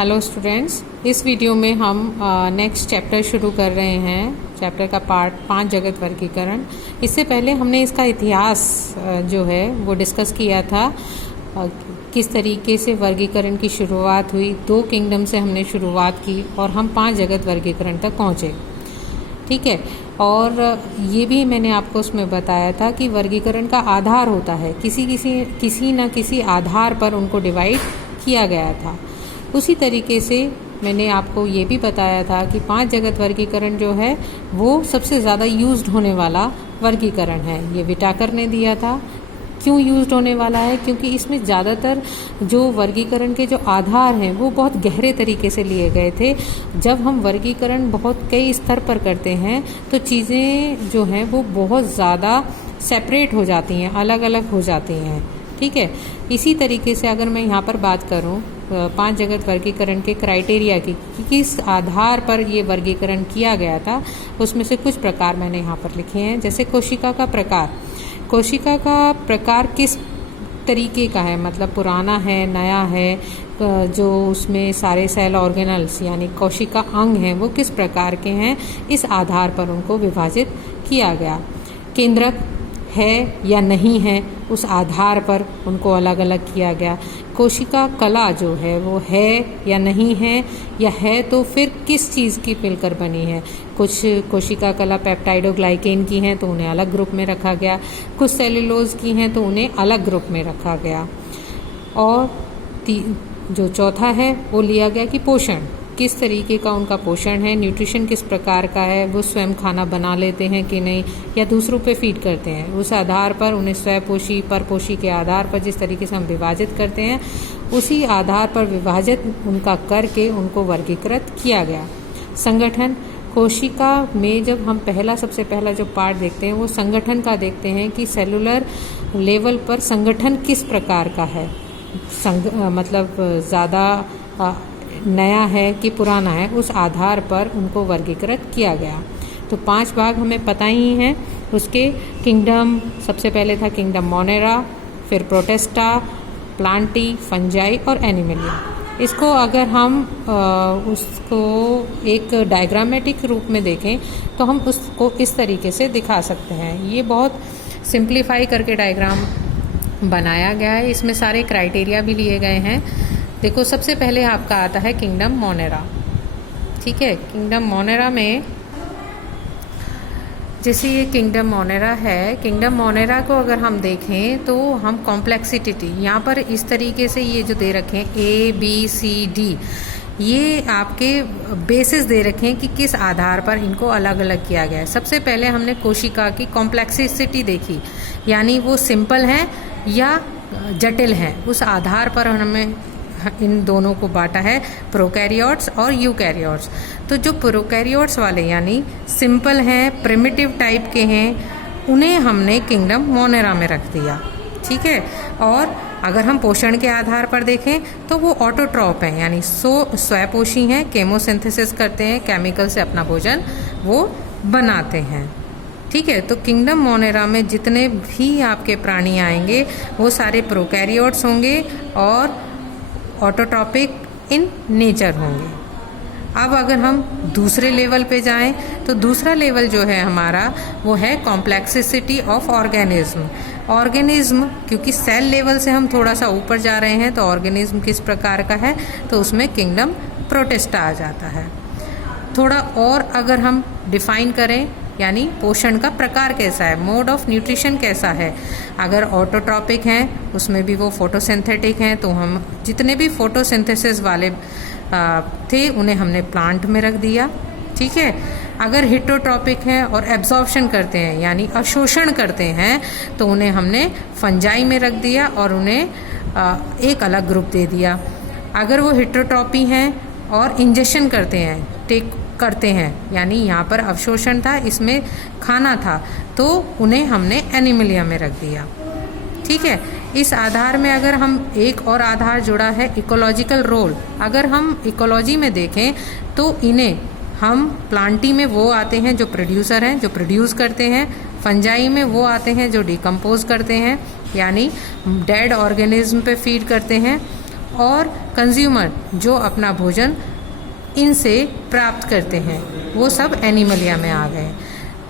Hello students, इस video में हम नेक्स्ट चैप्टर शुरू कर रहे हैं। चैप्टर का पार्ट 5 जगत वर्गीकरण। इससे पहले हमने इसका इतिहास जो है वो डिस्कस किया था। किस तरीके से वर्गीकरण की शुरुआत हुई, 2 किंगडम से हमने शुरुआत की और हम 5 जगत वर्गीकरण तक पहुँचे। ठीक है, और ये भी मैंने आपको उसमें बताया था कि वर्गीकरण का आधार होता है, किसी न किसी आधार पर उनको डिवाइड किया गया था। उसी तरीके से मैंने आपको ये भी बताया था कि 5 जगत वर्गीकरण जो है वो सबसे ज़्यादा यूज्ड होने वाला वर्गीकरण है। ये विटाकर ने दिया था। क्यों यूज्ड होने वाला है? क्योंकि इसमें ज़्यादातर जो वर्गीकरण के जो आधार हैं वो बहुत गहरे तरीके से लिए गए थे। जब हम वर्गीकरण बहुत कई स्तर पर करते हैं तो चीज़ें जो हैं वो बहुत ज़्यादा सेपरेट हो जाती हैं, अलग अलग हो जाती हैं। ठीक है, इसी तरीके से अगर मैं यहाँ पर बात करूँ 5 जगत वर्गीकरण के क्राइटेरिया की कि किस आधार पर ये वर्गीकरण किया गया था, उसमें से कुछ प्रकार मैंने यहाँ पर लिखे हैं। जैसे कोशिका का प्रकार। कोशिका का प्रकार किस तरीके का है, मतलब पुराना है, नया है, जो उसमें सारे सेल ऑर्गेनल्स यानी कोशिका अंग हैं वो किस प्रकार के हैं, इस आधार पर उनको विभाजित किया गया। केंद्रक है या नहीं है, उस आधार पर उनको अलग अलग किया गया। कोशिका कला जो है वो है या नहीं है, या है तो फिर किस चीज़ की मिलकर बनी है। कुछ कोशिका कला पेप्टाइडोग्लाइकेन की हैं तो उन्हें अलग ग्रुप में रखा गया, कुछ सेलुलोज की हैं तो उन्हें अलग ग्रुप में रखा गया। और जो चौथा है वो लिया गया कि पोषण, किस तरीके का उनका पोषण है, न्यूट्रिशन किस प्रकार का है, वो स्वयं खाना बना लेते हैं कि नहीं या दूसरों पे फीड करते हैं। उस आधार पर उन्हें स्वयपोषी परपोषी के आधार पर जिस तरीके से हम विभाजित करते हैं उसी आधार पर विभाजित उनका करके उनको वर्गीकृत किया गया। संगठन। कोशिका में जब हम सबसे पहला जो पार्ट देखते हैं वो संगठन का देखते हैं कि सेलुलर लेवल पर संगठन किस प्रकार का है, मतलब ज़्यादा नया है कि पुराना है, उस आधार पर उनको वर्गीकृत किया गया। तो 5 भाग हमें पता ही हैं उसके। किंगडम, सबसे पहले था किंगडम मोनेरा, फिर प्रोटेस्टा, प्लांटी, फंजाई और एनिमलिया। इसको अगर हम उसको एक डायग्रामेटिक रूप में देखें तो हम उसको इस तरीके से दिखा सकते हैं। ये बहुत सिंप्लीफाई करके डायग्राम बनाया गया है, इसमें सारे क्राइटेरिया भी लिए गए हैं। देखो, सबसे पहले आपका आता है किंगडम मोनेरा। ठीक है, किंगडम मोनेरा में जैसे ये किंगडम मोनेरा है, किंगडम मोनेरा को अगर हम देखें तो हम कॉम्प्लेक्सिटी यहाँ पर इस तरीके से ये जो दे रखे हैं ABCD, ये आपके बेसिस दे रखे हैं कि किस आधार पर इनको अलग अलग किया गया है। सबसे पहले हमने कोशिका की कॉम्प्लेक्सिटी देखी, यानी वो सिंपल है या जटिल है, उस आधार पर हमें इन दोनों को बांटा है, प्रोकैरियोट्स और यूकैरियोट्स। तो जो प्रोकैरियोट्स वाले यानी सिंपल हैं, प्रिमिटिव टाइप के हैं, उन्हें हमने किंगडम मोनेरा में रख दिया। ठीक है, और अगर हम पोषण के आधार पर देखें तो वो ऑटोट्रॉप हैं, यानी स्वयपोषी हैं, केमोसिंथेसिस करते हैं, केमिकल से अपना भोजन वो बनाते हैं। ठीक है, तो किंगडम मोनेरा में जितने भी आपके प्राणी आएंगे वो सारे प्रोकैरियोट्स होंगे और ऑटोट्रॉपिक इन नेचर होंगे। अब अगर हम दूसरे लेवल पे जाएं तो दूसरा लेवल जो है हमारा वो है कॉम्प्लेक्सिटी ऑफ ऑर्गेनिज्म। ऑर्गेनिज्म, क्योंकि सेल लेवल से हम थोड़ा सा ऊपर जा रहे हैं तो ऑर्गेनिज्म किस प्रकार का है, तो उसमें किंगडम प्रोटेस्टा आ जाता है। थोड़ा और अगर हम डिफाइन करें, यानी पोषण का प्रकार कैसा है, मोड ऑफ न्यूट्रिशन कैसा है। अगर ऑटोट्रॉपिक हैं उसमें भी वो फोटोसिंथेटिक हैं, तो हम जितने भी फोटोसिंथेसिस वाले थे उन्हें हमने प्लांट में रख दिया। ठीक है, अगर हिटोट्रॉपिक हैं और एब्जॉर्प्शन करते हैं यानी अशोषण करते हैं तो उन्हें हमने फंजाई में रख दिया और उन्हें एक अलग ग्रुप दे दिया। अगर वो हिटोट्रॉपी हैं और इंजेक्शन करते हैं यानी यहाँ पर अवशोषण था, इसमें खाना था, तो उन्हें हमने एनिमलिया में रख दिया। ठीक है, इस आधार में अगर हम एक और आधार जुड़ा है इकोलॉजिकल रोल। अगर हम इकोलॉजी में देखें तो इन्हें हम प्लांटी में वो आते हैं जो प्रोड्यूसर हैं, जो प्रोड्यूस करते हैं, फंजाई में वो आते हैं जो डिकम्पोज करते हैं यानी डेड ऑर्गेनिज्म पे फीड करते हैं, और कंज्यूमर जो अपना भोजन इनसे प्राप्त करते हैं, वो सब एनिमलिया में आ गए।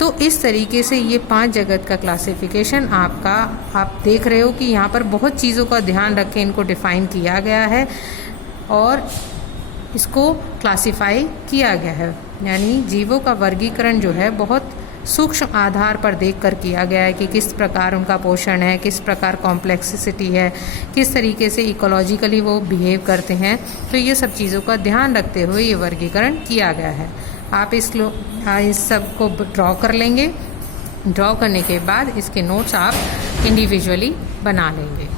तो इस तरीके से ये 5 जगत का क्लासिफिकेशन आप देख रहे हो कि यहाँ पर बहुत चीज़ों का ध्यान रख के इनको डिफ़ाइन किया गया है और इसको क्लासिफाई किया गया है। यानी जीवों का वर्गीकरण जो है बहुत सूक्ष्म आधार पर देखकर किया गया है कि किस प्रकार उनका पोषण है, किस प्रकार कॉम्प्लेक्सिटी है, किस तरीके से इकोलॉजिकली वो बिहेव करते हैं। तो ये सब चीज़ों का ध्यान रखते हुए ये वर्गीकरण किया गया है। आप इस सब को ड्रॉ कर लेंगे। ड्रॉ करने के बाद इसके नोट्स आप इंडिविजुअली बना लेंगे।